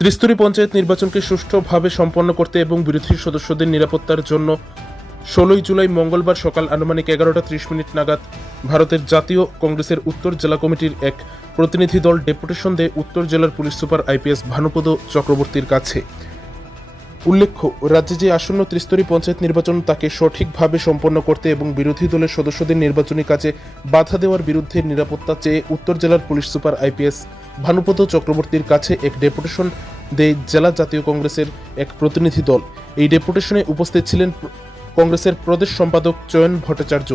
ত্রিস্তরী পঞ্চায়েত নির্বাচনকে সুষ্ঠুভাবে সম্পন্ন করতে এবং বিরোধী সদস্যদের নিরাপত্তার জন্য ষোলোই জুলাই মঙ্গলবার সকাল আনুমানিক এগারোটা ত্রিশ মিনিট নাগাদ ভারতের জাতীয় কংগ্রেসের উত্তর জেলা কমিটির এক প্রতিনিধি দল ডেপুটেশন দেয় উত্তর জেলার পুলিশ সুপার আইপিএস ভানুপদ চক্রবর্তীর কাছে। উল্লেখ্য, রাজ্যে যে আসন্ন ত্রিস্তরী পঞ্চায়েত নির্বাচন তাকে সঠিকভাবে সম্পন্ন করতে এবং বিরোধী দলের সদস্যদের নির্বাচনী কাজে বাধা দেওয়ার বিরুদ্ধে নিরাপত্তা চেয়ে উত্তর জেলার পুলিশ সুপার আইপিএস ভানুপদ চক্রবর্তীর কাছে এক ডেপুটেশন দেয় জেলা জাতীয় কংগ্রেসের এক প্রতিনিধি দল। এই ডেপুটেশনে উপস্থিত ছিলেন কংগ্রেসের প্রদেশ সম্পাদক চয়ন ভট্টাচার্য,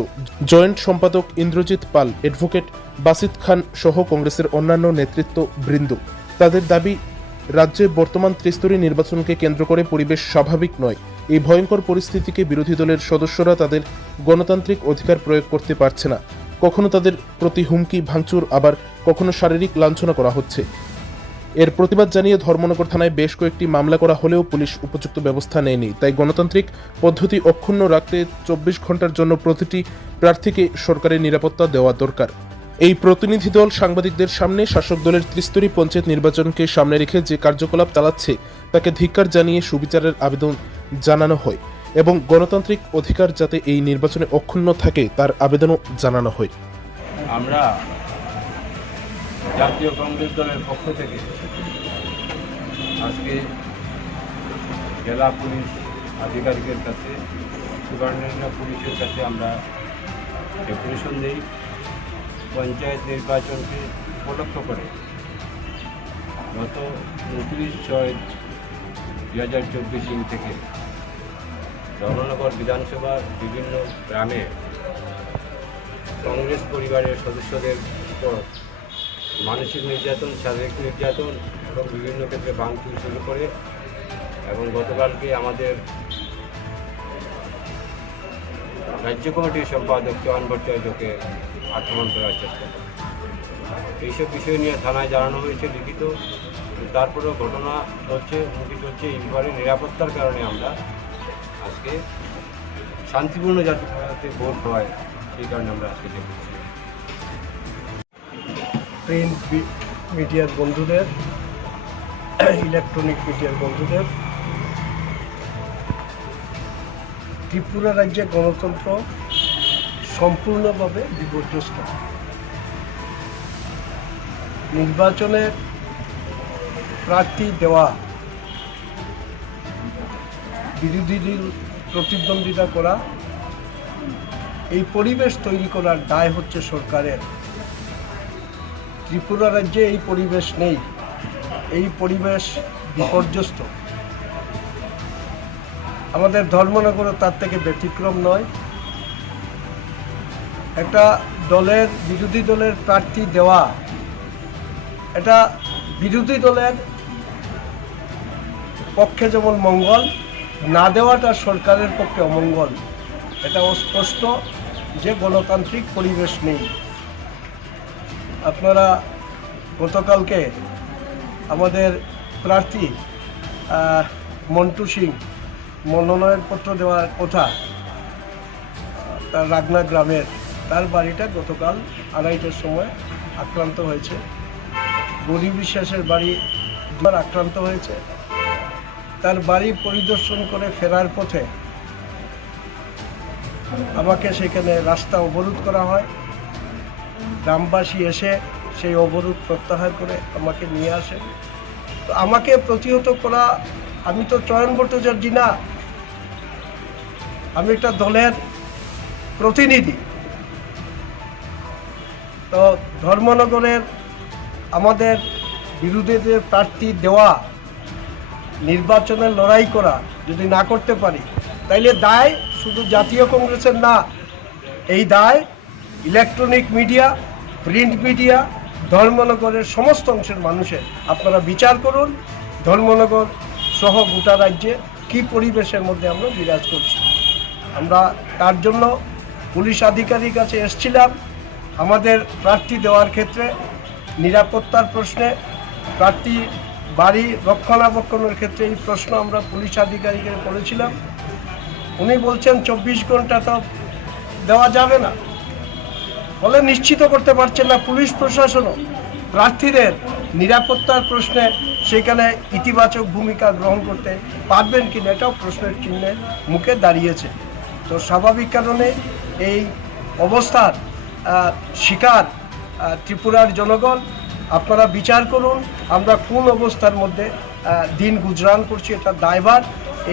জয়েন্ট সম্পাদক ইন্দ্রজিৎ পাল, অ্যাডভোকেট বাসিত খান সহ কংগ্রেসের অন্যান্য নেতৃত্ব বৃন্দ তাদের দাবি রাজ্যে বর্তমান ত্রিস্তরী নির্বাচনকে কেন্দ্র করে পরিবেশ স্বাভাবিক নয়। এই ভয়ঙ্কর পরিস্থিতিকে বিরোধী দলের সদস্যরা তাদের গণতান্ত্রিক অধিকার প্রয়োগ করতে পারছে না। কখনো তাদের প্রতি হুমকি, ভাঙচুর, আবার কখনো শারীরিক লাঞ্ছনা করা হচ্ছে। এর প্রতিবাদ জানিয়ে ধর্মনগর থানায় বেশ কয়েকটি মামলা করা হলেও পুলিশ উপযুক্ত ব্যবস্থা নেয়নি। তাই গণতান্ত্রিক পদ্ধতি অক্ষুণ্ণ রাখতে চব্বিশ ঘণ্টার জন্য প্রতিটি প্রার্থীকে সরকারের নিরাপত্তা দেওয়া দরকার। এই প্রতিনিধি দল সাংবাদিকদের সামনে শাসক দলের ত্রিস্তরী পঞ্চায়েত নির্বাচনকে সামনে রেখে যে কার্যকলাপ চালাচ্ছে, তাকে ধিক্কার জানিয়ে সুবিচারের আবেদন জানানো হয় এবং গণতান্ত্রিক অধিকার যাতে এই নির্বাচনে অক্ষুণ্ণ থাকে, তার আবেদনও জানানো হয়। আমরা জাতীয় কংগ্রেস দলের পক্ষ থেকে আজকে জেলা পুলিশ আধিকারিকের কাছে পুলিশের কাছে আমরা ডেপুটেশন দিই। পঞ্চায়েত নির্বাচনকে উপলক্ষ করে গত উনত্রিশ ছয় দুই হাজার চব্বিশ ইং থেকে ধর্মনগর বিধানসভার বিভিন্ন গ্রামে কংগ্রেস পরিবারের সদস্যদের উপর মানসিক নির্যাতন, শারীরিক নির্যাতন এবং বিভিন্ন ক্ষেত্রে ভাঙচুর শুরু করে এবং গতকালকে আমাদের রাজ্য কমিটির সম্পাদক চয়ন ভট্টাচার্যকে আক্রমণ করার চেষ্টা করে। এইসব বিষয় নিয়ে থানায় জানানো হয়েছে লিখিত। তারপরেও ঘটনা হচ্ছে মুখী চলছে, এই ব্যাপারে নিরাপত্তার কারণে আমরা আজকে শান্তিপূর্ণ যাতে ভোট হয় সেই কারণে আমরা আজকে দেখেছি প্রিন্ট মিডিয়ার বন্ধুদের, ইলেকট্রনিক মিডিয়ার বন্ধুদের। ত্রিপুরা রাজ্যে গণতন্ত্র সম্পূর্ণভাবে বিপর্যস্ত। নির্বাচনের প্রার্থী দেওয়া, বিরোধী দল প্রতিদ্বন্দ্বিতা করা, এই পরিবেশ তৈরি করার দায় হচ্ছে সরকারের। ত্রিপুরা রাজ্যে এই পরিবেশ নেই। এই পরিবেশ বিপর্যস্ত। আমাদের ধর্মনগরও তার থেকে ব্যতিক্রম নয়। একটা দলের বিরোধী দলের প্রার্থী দেওয়া, এটা বিরোধী দলের পক্ষে যেমন মঙ্গল, না দেওয়াটা সরকারের পক্ষে অমঙ্গল। এটা অস্পষ্ট যে গণতান্ত্রিক পরিবেশ নেই। আপনারা গতকালকে আমাদের প্রার্থী মন্টু সিং, মনোনয়নপত্র দেওয়ার কথা তার রাগনা গ্রামের তার বাড়িটা গতকাল আড়াইটার সময় আক্রান্ত হয়েছে। গরিব বিশ্বাসের বাড়ি দুবার আক্রান্ত হয়েছে। তার বাড়ি পরিদর্শন করে ফেরার পথে আমাকে সেখানে রাস্তা অবরোধ করা হয়। গ্রামবাসী এসে সেই অবরোধ প্রত্যাহার করে আমাকে নিয়ে আসে। তো আমাকে প্রতিহত করা, আমি তো চয়ন ভট্টাচার্য না, আমি একটা দলের প্রতিনিধি। তো ধর্মনগরের আমাদের বিরোধীদের প্রার্থী দেওয়া, নির্বাচনের লড়াই করা যদি না করতে পারি, তাইলে দায় শুধু জাতীয় কংগ্রেসের না, এই দায় ইলেকট্রনিক মিডিয়া, প্রিন্ট মিডিয়া, ধর্মনগরের সমস্ত অংশের মানুষের। আপনারা বিচার করুন, ধর্মনগর সহ গোটা রাজ্যে কি পরিবেশের মধ্যে আমরা বিরাজ করছি। আমরা তার জন্য পুলিশ আধিকারিক কাছে এসছিলাম। আমাদের প্রার্থী দেওয়ার ক্ষেত্রে নিরাপত্তার প্রশ্নে, প্রার্থী বাড়ি রক্ষণাবেক্ষণের ক্ষেত্রে এই প্রশ্ন আমরা পুলিশ আধিকারিকের করেছিলাম। উনি বলছেন, চব্বিশ ঘণ্টা তো দেওয়া যাবে না। ফলে নিশ্চিত করতে পারছেন না পুলিশ প্রশাসনও। প্রার্থীদের নিরাপত্তার প্রশ্নে সেখানে ইতিবাচক ভূমিকা গ্রহণ করতে পারবেন কিনা এটাও প্রশ্নের চিহ্নের মুখে দাঁড়িয়েছে। তো স্বাভাবিক কারণে এই অবস্থার শিকার ত্রিপুরার জনগণ, আপনারা বিচার করুন। আমরা কোন অবস্থার মধ্যে দিন গুজরান করছি এটা দায়ভার।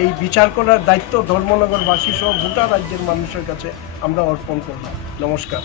এই বিচার করার দায়িত্ব ধর্মনগরবাসী সহ গোটা রাজ্যের মানুষের কাছে আমরা অর্পণ করলাম। নমস্কার।